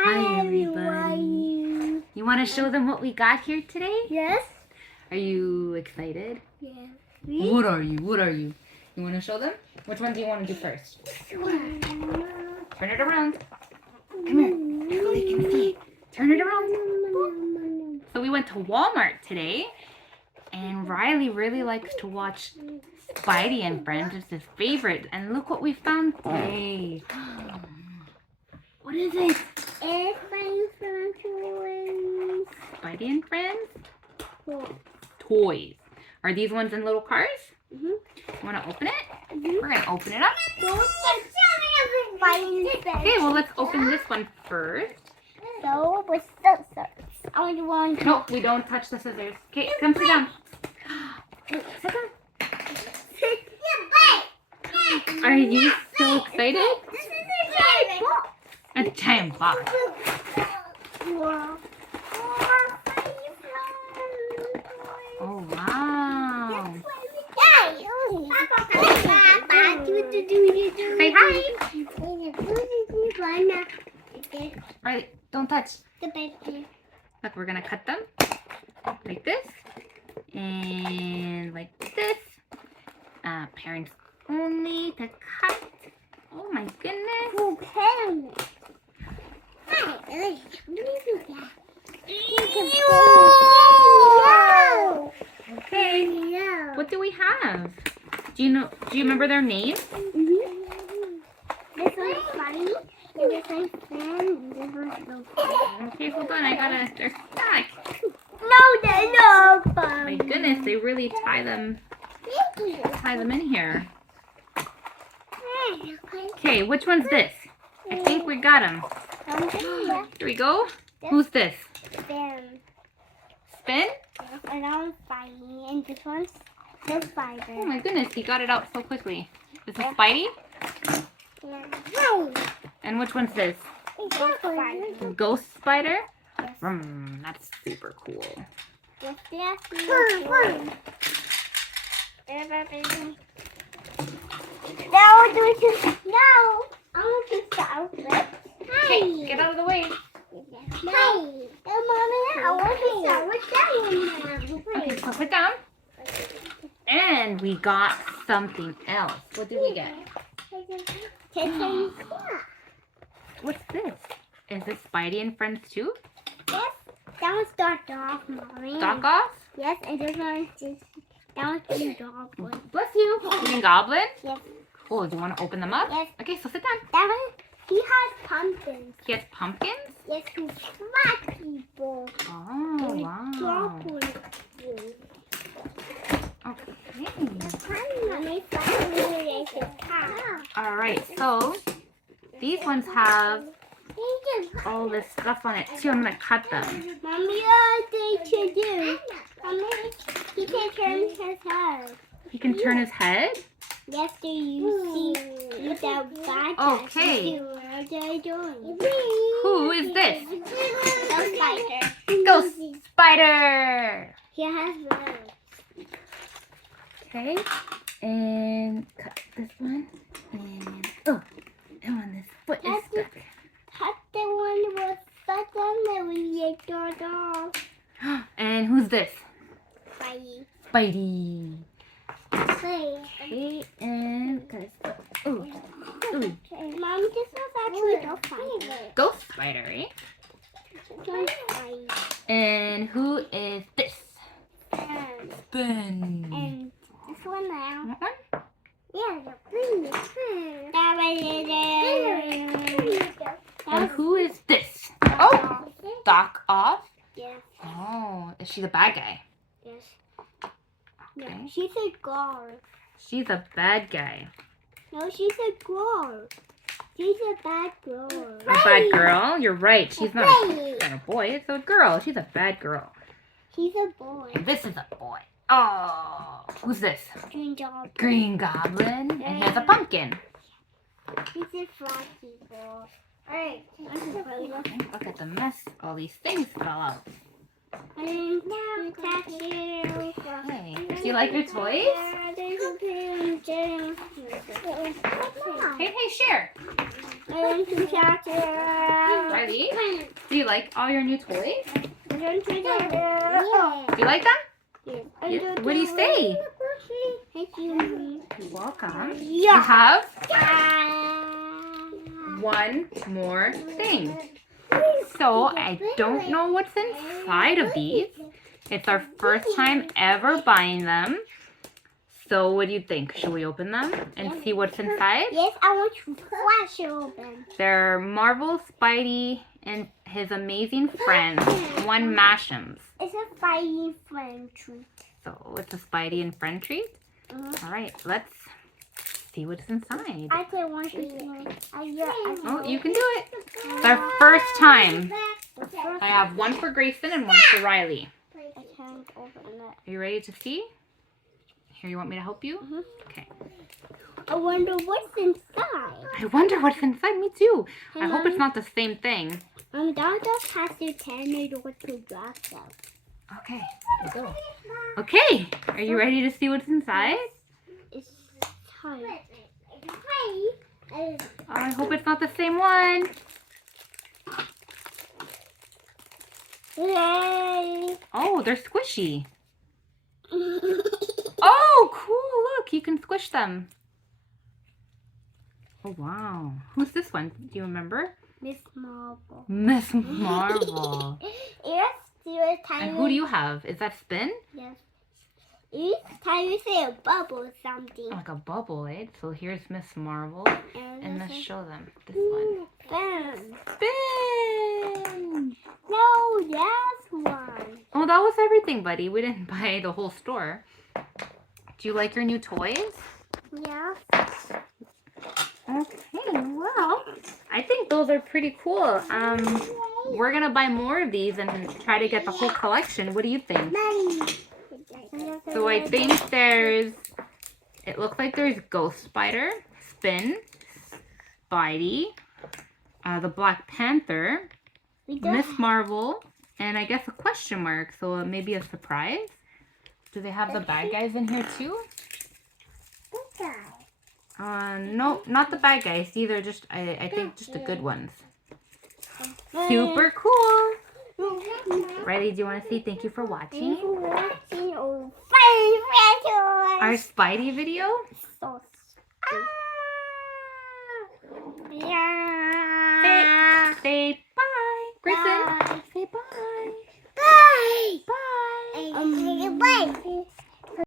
Hi everybody. You want to show them what we got here today? Yes. Are you excited? Yeah. What are you? You want to show them? Which one do you want to do first? Turn it around. Come here. So they can see. Turn it around. So we went to Walmart today, and Riley really likes to watch Spidey and Friends. It's his favorite. And look what we found today. What is it? It's my toys. Spidey and Friends? Toys. Are these ones in little cars? Mm-hmm. You want to open it? We're going to open it up. Okay, well, let's open this one first. So, with scissors. I want to one. No, we don't touch the scissors. Okay, come sit down. Sit down. Are you so excited? This is a giant box. A giant box. Oh, wow. Say hi. Alright, don't touch. Look, we're going to cut them like this and like this. Parents only to cut. Oh my goodness. Okay. What do we have? Do you remember their names? This one's funny, and this one's fan, and this one's no fun. Okay, hold on. They're stuck. No, they're not fun. My goodness, they really tie them in here. Okay, which one's this? I think we got them. Here we go. Who's this? Spin. Spin? And that one's Spidey, and this one's the spider. Oh my goodness, he got it out so quickly. This is Spidey? Yeah. And which one's this? Spider. Ghost Spider? Yes. That's super cool. Yes, No, I want to start with. Okay, get out of the way. Hi. Mommy, I want to start with that one. Okay, so put down. And we got something else. What did we get? What's this? Is this Spidey and Friends too? Yes, that one's Dark Off, Mommy. Doc Off? Yes, and this one's just, that one's Green Goblin. Bless you. Green Goblin? Yes. Oh, do you want to open them up? Yes. Okay, so sit down. That one, he has pumpkins. He has pumpkins? Yes, he's smart people. Oh, wow. All right, so these ones have all this stuff on it too. I'm going to cut them. Mommy, what they do? Mommy, he can turn his head. He can turn his head? Yes, do you see that bad Okay. what they're doing? Who is this? Ghost spider. Ghost Spider! He has legs. Okay, and cut this one. And when this foot is stuck. Cut the one with button and we get the dog. And who's this? Spidey. Spidey. Play. Okay, and cut his foot. Ooh. Mom, this was actually Ghost Spider. Ghost Spider, eh? Ghost Spider. And who is this? And Ben. this one now. That one? Yeah, the green. And who is this? Oh, Doc Off. Yes. Oh, is she the bad guy? Yes. Okay. No, she's a girl. She's a bad guy. No, she's a girl. She's a bad girl. A bad girl? You're right. She's not a boy. It's a girl. She's a bad girl. He's a boy. And this is a boy. Oh, who's this? Green Goblin. Green Goblin. And he has a pumpkin. He's a frosty boy. Alright. Look at the mess. All these things fell out. Hey, Do you like your toys? Hey, share. I want to catch it. Riley Ready? Do you like all your new toys? Yeah. Do you like them? Yeah. What do you say? Thank you. You're welcome. You Yeah. have one more thing. So I don't know what's inside of these. It's our first time ever buying them. So what do you think? Should we open them and see what's inside? Yes, I want to flash it open. They're Marvel, Spidey, and his amazing friends. One Mash'ems. It's a fighting friend treat. So it's a Spidey and friend treat. All right, let's see what's inside. I can want to do it. Oh, you can do it. It's our first time. I have one for Grayson and one for Riley. I can't open it. Are you ready to see? Here, you want me to help you? Okay. I wonder what's inside. I wonder what's inside. Me too. I hope it's not the same thing. Dada has to tell me what to draft them. Okay, here we go. Okay, are you ready to see what's inside? It's tight. I hope it's not the same one. Yay! Oh, they're squishy. Oh, cool. Look, you can squish them. Oh, wow. Who's this one? Do you remember? Miss Marvel. Miss Marvel. Yes, it's And who do you have? Is that Spin? Yes. Each time you say a bubble or something. Like a bubble, eh? So here's Miss Marvel. And let's show them this one. Spin. Spin! No, that's one. Oh, that was everything, buddy. We didn't buy the whole store. Do you like your new toys? Yeah. Okay, well, I think those are pretty cool. We're gonna buy more of these and try to get the whole collection. What do you think? So I think it looks like there's Ghost Spider, Spin, Spidey, the Black Panther, Miss Marvel, and I guess a question mark, so maybe a surprise. Do they have the bad guys in here too? No, not the bad guys. These are just, I think, just the good ones. Super cool. Riley, do you want to say thank you for watching our Spidey video? So Say bye. Grayson, Bye. say bye. Bye. Bye. Bye.